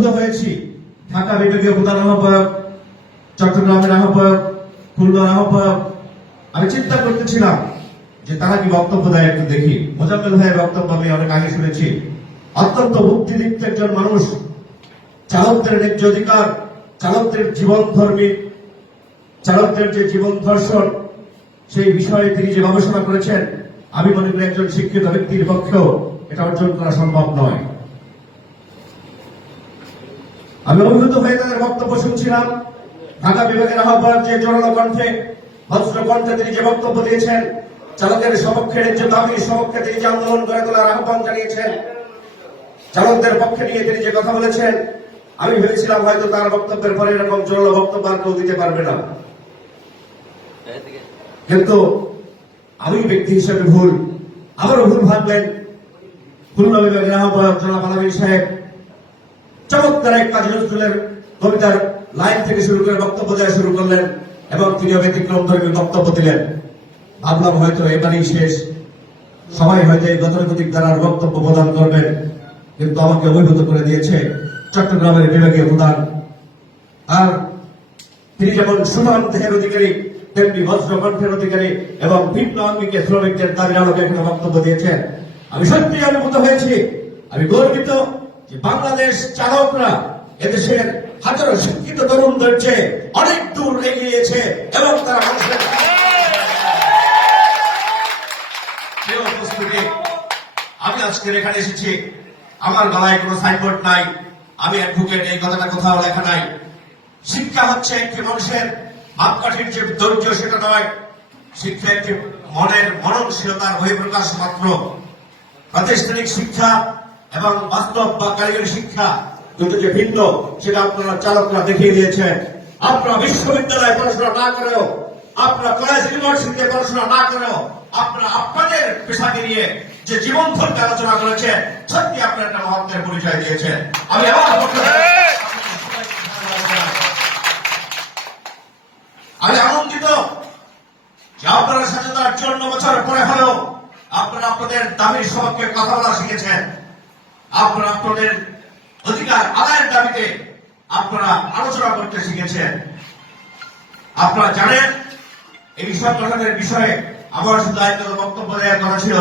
অভিভূত হয়েছি। ঢাকা বিভাগীয় প্রধান আহ্বায়ক, চট্টগ্রামের আহ্বায়ক, খুলনার আহ্বায়ক, আমি চিন্তা করতেছিলাম যে তারা কি বক্তব্য দেয় একটু দেখি। মোজাম্মেল ভাইয়ের বক্তব্য আমি অনেক আগে শুনেছি। অত্যন্ত বুদ্ধিদীপ্ত একজন মানুষ, চালকদের ন্যায্য অধিকার, চালকদের জীবন ধর্মী, চালকদের যে জীবন দর্শন, সেই বিষয়ে তিনি যে গবেষণা করেছেন, আমি মনে করি একজন শিক্ষিত ব্যক্তির পক্ষেও এটা অর্জন করা সম্ভব নয়। আমি অভিভূত হয়ে তাদের বক্তব্য শুনছিলাম। ঢাকা বিভাগের আহ্বায়ক যে জোরালো কণ্ঠে, ভদ্র কণ্ঠে তিনি যে বক্তব্য দিয়েছেন, চালকের সপক্ষে ন্যায্য দাবির সপক্ষে তিনি যে আন্দোলন গড়ে তোলার আহ্বান জানিয়েছেন, চালকদের পক্ষে নিয়ে তিনি যে কথা বলেছেন, আমি ভেবেছিলাম হয়তো তার বক্তব্যের পরে এরকম জোরালো বক্তব্য আর কেউ দিতে পারবে না। কিন্তু আমি ব্যক্তি হিসেবে ভুল, আবারও ভুল ভাবলেন খুলনা বিভাগের আহ্বায়ক জনাব আলামিন সাহেব। চমৎকার এক কাজী নজরুলের কবিতার লাইন থেকে শুরু করে বক্তব্য দেওয়া শুরু করলেন এবং তিনি ব্যতিক্রম ধর্মী বক্তব্য দিলেন। ভাবলাম হয়তো এবারই শেষ, সবাই হয়তো এই গতানুগতিক ধারার বক্তব্য প্রদান করবেন, কিন্তু আমাকে অভিভূত করে দিয়েছে চট্টগ্রামের বিভাগীয় প্রধান। আর তিনি যেমন সুঠাম দেহের অধিকারী, তেমনি বজ্র কণ্ঠের অধিকারী এবং ভিন্ন আঙ্গিকে শ্রমিকদের দাবির আলোকে এখানে বক্তব্য দিয়েছেন। আমি সত্যি অভিভূত হয়েছি। আমি গর্বিত যে বাংলাদেশ চালকরা এদেশের হাজারো শিক্ষিত তরুণদের চেয়ে অনেক দূর এগিয়েছে এবং তারা মানুষের উপস্থিতি। আমি আজকের এখানে এসেছি, আমার গলায় কোনো সাইনবোর্ড নাই, আমি অ্যাডভোকেট, এই কথাটা কোথাও লেখা নাই। শিক্ষা হচ্ছে একটি মানুষের মাপকাঠির যে ধৈর্য সেটা নয়, শিক্ষা একটি মনের মননশীলতার বহিঃপ্রকাশ মাত্র। প্রাতিষ্ঠানিক শিক্ষা এবং বাস্তব বা কারিগরি শিক্ষা দুটো যে ভিন্ন, সেটা আপনারা চালকরা দেখিয়ে দিয়েছেন। আপনারা বিশ্ববিদ্যালয়ে পড়াশোনা না করেও, আপনারা কলেজ ইউনিভার্সিটিতে পড়াশোনা না করেও আপনারা আপনাদের পেশাকে নিয়ে যে জীবন ধরতে আলোচনা করেছেন, সত্যি আপনারা একটা মহত্বের পরিচয় দিয়েছেন। আমি আমি আনন্দিত যে আপনারা স্বাধীনতার 54 বছর পরে হলেও আপনারা আপনাদের দাবির সপক্ষে কথা বলা শিখেছেন। আপনারা আপনাদের অধিকার আদায়ের দাবিতে আপনারা আলোচনা করতে শিখেছেন। আপনারা জানেন এই সংগঠনের বিষয়ে আমার শুধু আইনগত বক্তব্য দেওয়ার কথা ছিল,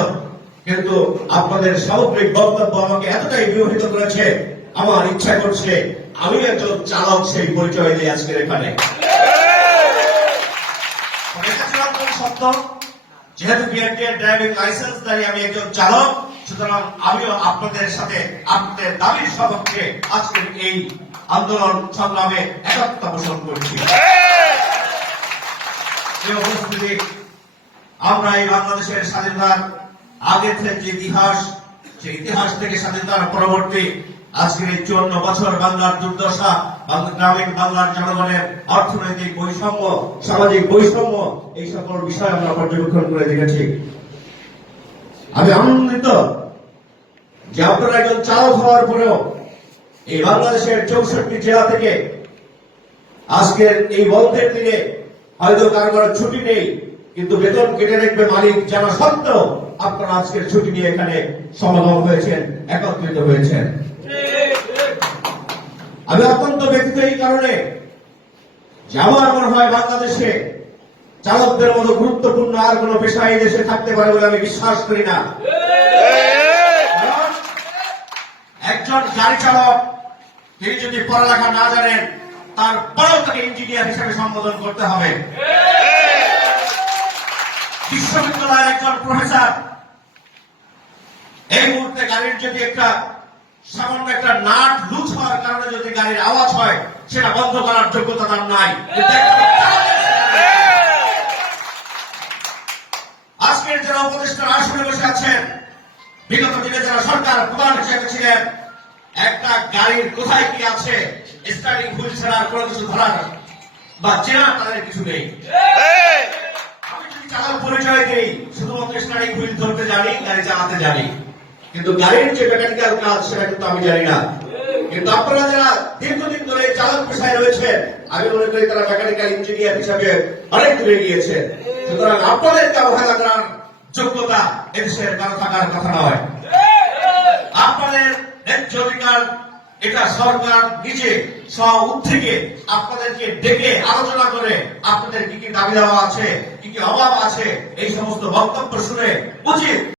কিন্তু আপনাদের সামগ্রিক বক্তব্য আমাকে এতটাই বিমোহিত করেছে, আমার ইচ্ছা করছে আমি একজন চালক সেই পরিচয় দিয়ে আজকের এখানে। সত্য, যেহেতু বিআরটিএর ড্রাইভিং লাইসেন্স দাঁড়িয়ে আমি একজন চালক, সুতরাং আমিও আপনাদের সাথে আপনাদের দাবির সপক্ষে আজকের এই আন্দোলন সংগ্রামে একত্র পোষণ করছি। এই উপস্থিতি, আমরা এই বাংলাদেশের স্বাধীনতার আগে থেকে যে ইতিহাস, সেই ইতিহাস থেকে স্বাধীনতার পরবর্তী আজকের এই 54 বছর বাংলার দুর্দশা, গ্রামীণ বাংলার জনগণের অর্থনৈতিক বৈষম্য, সামাজিক বৈষম্য, এই সকল বিষয় আমরা পর্যবেক্ষণ করে দেখেছি। আমি আনন্দিত যে আপনারা একজন চালক হওয়ার পরেও এই বাংলাদেশের 64 জেলা থেকে আজকের এই বন্ধের দিনে হয়তো কারো কারো ছুটি নেই, কিন্তু বেতন কেটে রাখবে মালিক জানা সত্ত্বেও আপনারা আজকের ছুটি নিয়ে এখানে সমাগম হয়েছেন, একত্রিত হয়েছেন। আমি অত্যন্ত ব্যথিত এই কারণে যে আমার মনে হয় বাংলাদেশে চালকদের মতো গুরুত্বপূর্ণ আর কোন পেশা এই দেশে থাকতে পারে বলে আমি বিশ্বাস করি না। একজন গাড়ি চালক তিনি যদি পড়ালেখা না জানেন, তারপরেও তাকে ইঞ্জিনিয়ার হিসেবে সম্বোধন করতে হবে। বিশ্ববিদ্যালয়ের একজন প্রফেসর এই মুহূর্তে গাড়ির যদি সামান্য একটা নাট লুজ হওয়ার কারণে যদি গাড়ির আওয়াজ হয়, সেটা বন্ধ করার যোগ্যতা তার নাই। আজকের যারা উপদেষ্টার আসনে বসে আছেন, বিগত দিনে যারা সরকার প্রধান হিসেবে ছিলেন, একটা গাড়ির কোথায় কি আছে স্টার্টিং হুইল ছাড়া কোনো কিছু ধরার বা চেনার তাদের কিছু নেই। আমি যদি চালক পরিচয় দিই, শুধুমাত্র স্টার্টিং হুইল ধরতে জানি, গাড়ি চালাতে জানি, কিন্তু গাড়ির যে মেকানিক্যাল কাজ সেটা কিন্তু আমি জানি না। কিন্তু আপনারা যারা দীর্ঘদিন ধরে চালক পেশায় রয়েছেন, আমি মনে করি তারা মেকানিক্যাল ইঞ্জিনিয়ার হিসাবে অনেক দূরে গিয়েছে। সুতরাং আপনাদেরকে অবহেলা করার যোগ্যতা এদেশের কারো থাকার কথা নয়। আপনাদের ন্যায্য অধিকার এটা সরকার নিজে স্ব উদ্যোগে আপনাদেরকে ডেকে আলোচনা করে আপনাদের কি কি দাবি দাওয়া আছে, কি কি অভাব আছে, এই সমস্ত বক্তব্য শুনে উচিত